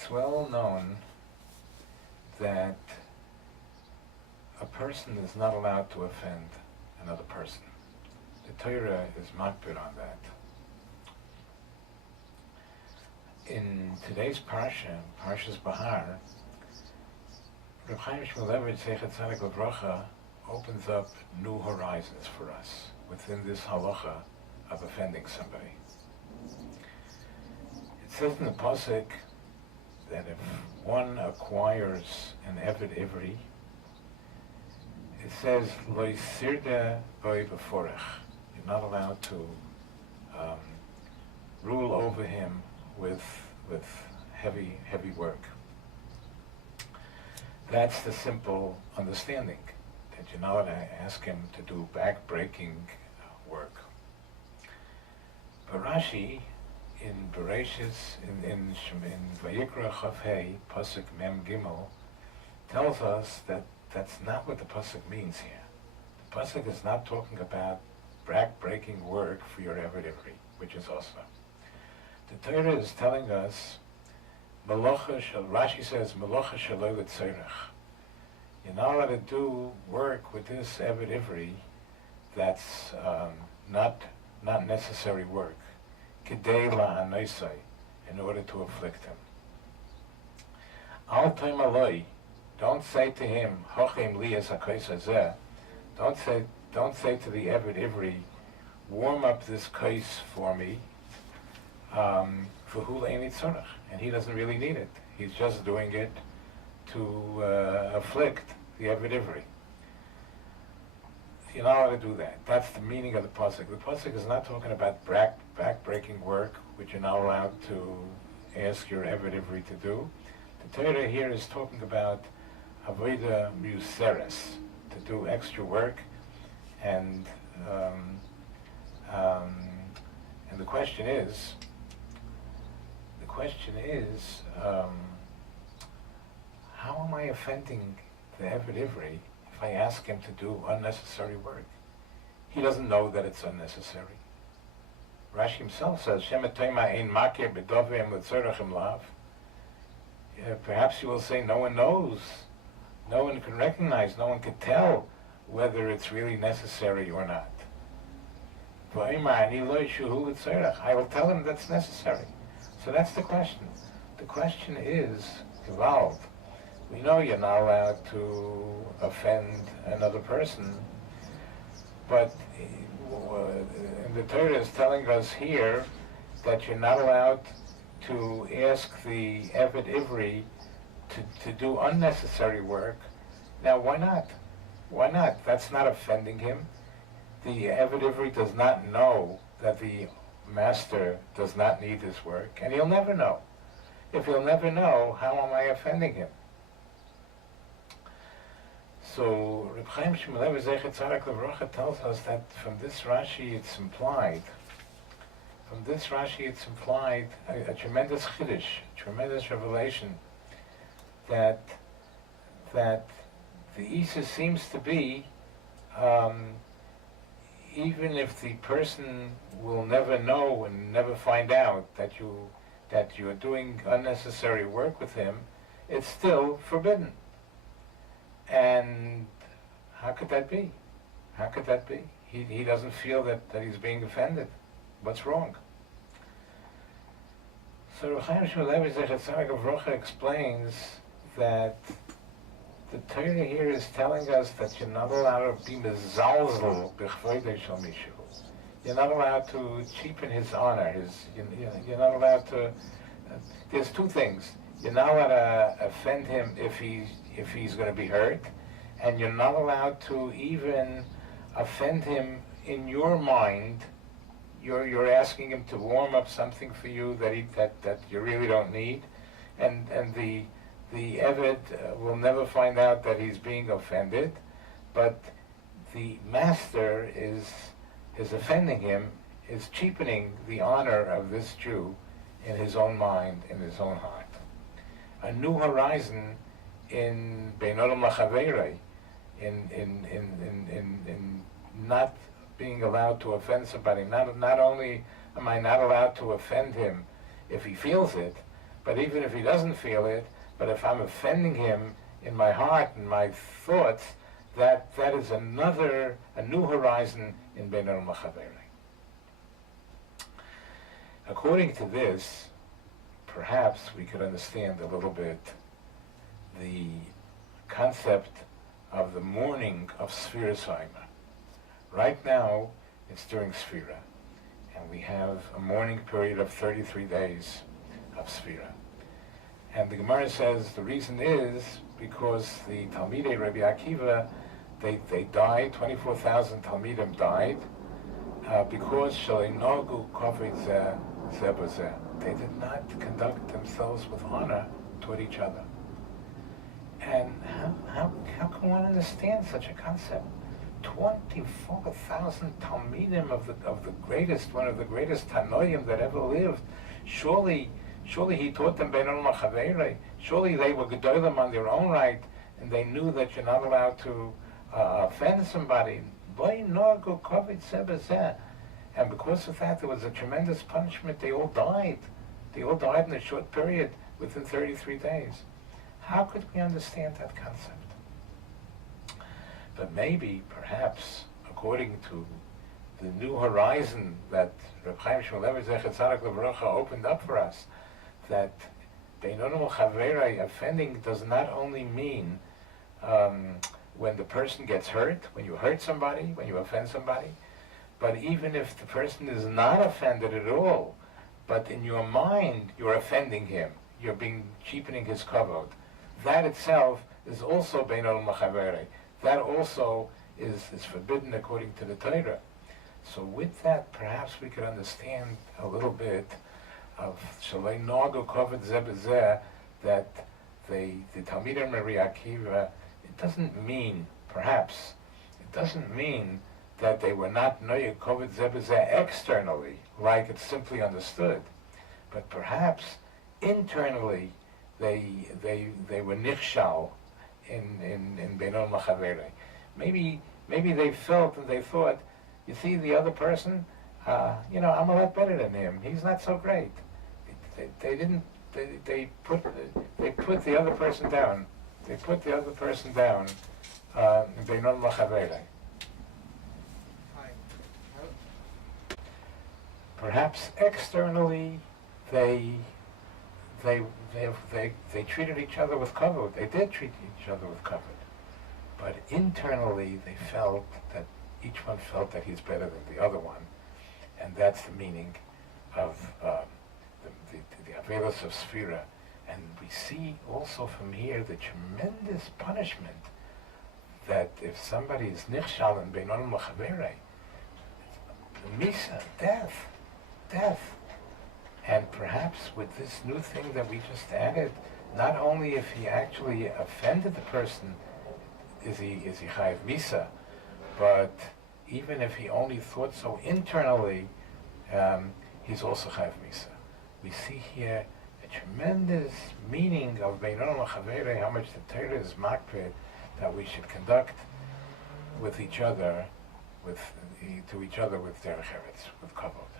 It's well known that a person is not allowed to offend another person. The Torah is makbid on that. In today's Parshas Behar, Reb Chaim Shmulevitch Zeichat Tzadik Livrocha opens up new horizons for us within this halacha of offending somebody. It says in the pasuk that if one acquires an Eved Ivri, it says Lo Sirda Boi Beforech. You're not allowed to rule over him with heavy work. That's the simple understanding, that you're not to ask him to do back-breaking work. But Rashi, in Bereshis, in Vayikra Chav Hei, Pasuk Mem Gimel, tells us that that's not what the Pasuk means here. The Pasuk is not talking about back-breaking work for your Eved Ivri, which is also. The Torah is telling us, Rashi says, Melocha Shelo L'Tzorech. You're not allowed to do work with this Eved Ivri that's not necessary work. Kedei la'anoisai, in order to afflict him. Al toim aloi, don't say to him, Hochem li es hakois hazeh. Don't say to the Eved Ivri, warm up this kais for me, for hu le'eni tzorach, and he doesn't really need it. He's just doing it to afflict the Eved Ivri. You're not allowed to do that. That's the meaning of the pasuk. The pasuk is not talking about back-breaking work, which you're not allowed to ask your Eved Ivri to do. The Torah here is talking about avodah museres, to do extra work, and the question is, how am I offending the Eved Ivri if I ask him to do unnecessary work? He doesn't know that it's unnecessary. Rashi himself says, perhaps you will say, no one knows, no one can recognize, no one can tell whether it's really necessary or not. I will tell him that's necessary. So that's the question. The question is, Gewalt, we know you're not allowed to offend another person, but the Torah is telling us here that you're not allowed to ask the Eved Ivri to do unnecessary work. Now, why not? Why not? That's not offending him. The Eved Ivri does not know that the master does not need his work, and he'll never know. If he'll never know, how am I offending him? So Reb Chaim Shmulevitch Zeichat Tzadik Livrocha tells us that from this Rashi it's implied a tremendous chiddush, a tremendous revelation, that the Isa seems to be, even if the person will never know and never find out that you're doing unnecessary work with him, it's still forbidden. And how could that be? How could that be? He doesn't feel that he's being offended. What's wrong? So Reb Chaim Shmulevitch Zeichat Tzadik Livrocha explains that the Torah here is telling us that you're not allowed to be mezalzel b'chvoidei shel mishu. You're not allowed to cheapen his honor. You're not allowed to. There's two things. You're not allowed to offend him if he's going to be hurt, and you're not allowed to even offend him in your mind. You're asking him to warm up something for you that you really don't need, and the Eved will never find out that he's being offended, but the master is offending him, is cheapening the honor of this Jew in his own mind, in his own heart. A new horizon in Bein Odom L'Chaverei, in not being allowed to offend somebody. Not only am I not allowed to offend him if he feels it, but even if he doesn't feel it, but if I'm offending him in my heart and my thoughts, that is a new horizon in Beinon Machaveri. According to this, perhaps we could understand a little bit the concept of the mourning of Sfiras Haomer. Right now, it's during Sfira, and we have a mourning period of 33 days of Sfira. And the Gemara says the reason is because the Talmidei Rabbi Akiva, they died, 24,000 Talmidim died, because Shalinogu Kovid Zeh B'Zeh. They did not conduct themselves with honor toward each other. And how can one understand such a concept? 24,000 Talmidim of the greatest, one of the greatest Tanoim that ever lived. Surely he taught them Beinon Machaveri. Surely they were Gedolim on their own right, and they knew that you're not allowed to offend somebody. And because of that, there was a tremendous punishment. They all died. They all died in a short period, within 33 days. How could we understand that concept? But maybe, perhaps, according to the new horizon that Reb Chaim Shmulevitz Zechet Tzaddik Levracha opened up for us, that Beinon Machaveri, offending does not only mean when the person gets hurt, when you hurt somebody, when you offend somebody, but even if the person is not offended at all, but in your mind you're offending him, you're cheapening his kavod, that itself is also Beinon Machaveri. That also is forbidden according to the Torah. So with that, perhaps we could understand a little bit of Shalei Nogu Kovid Zeh B'Zeh, that the Talmidim Rabbi Akiva, it doesn't mean that they were not Nogu Kovid Zeh B'Zeh externally, like it's simply understood, but perhaps internally they were nichshal in Beinon Machaveri. Maybe they felt and they thought, you see the other person, I'm a lot better than him. He's not so great. They put the other person down. They put the other person down in Beinon Machaveri. Perhaps externally they treated each other with kavod. They did treat each other with kavod. But internally they felt that each one felt that he's better than the other one. And that's the meaning of the Avelos of Sfira. And we see also from here the tremendous punishment that if somebody is nichshal in Beinon Machaveri, misa, death. And perhaps with this new thing that we just added, not only if he actually offended the person, is he chayav misa, but even if he only thought so internally, he's also chayav misa. We see here a tremendous meaning of Beinon Machaveri, how much the Torah is makpid that we should conduct with each other, with derech eretz, with kavod.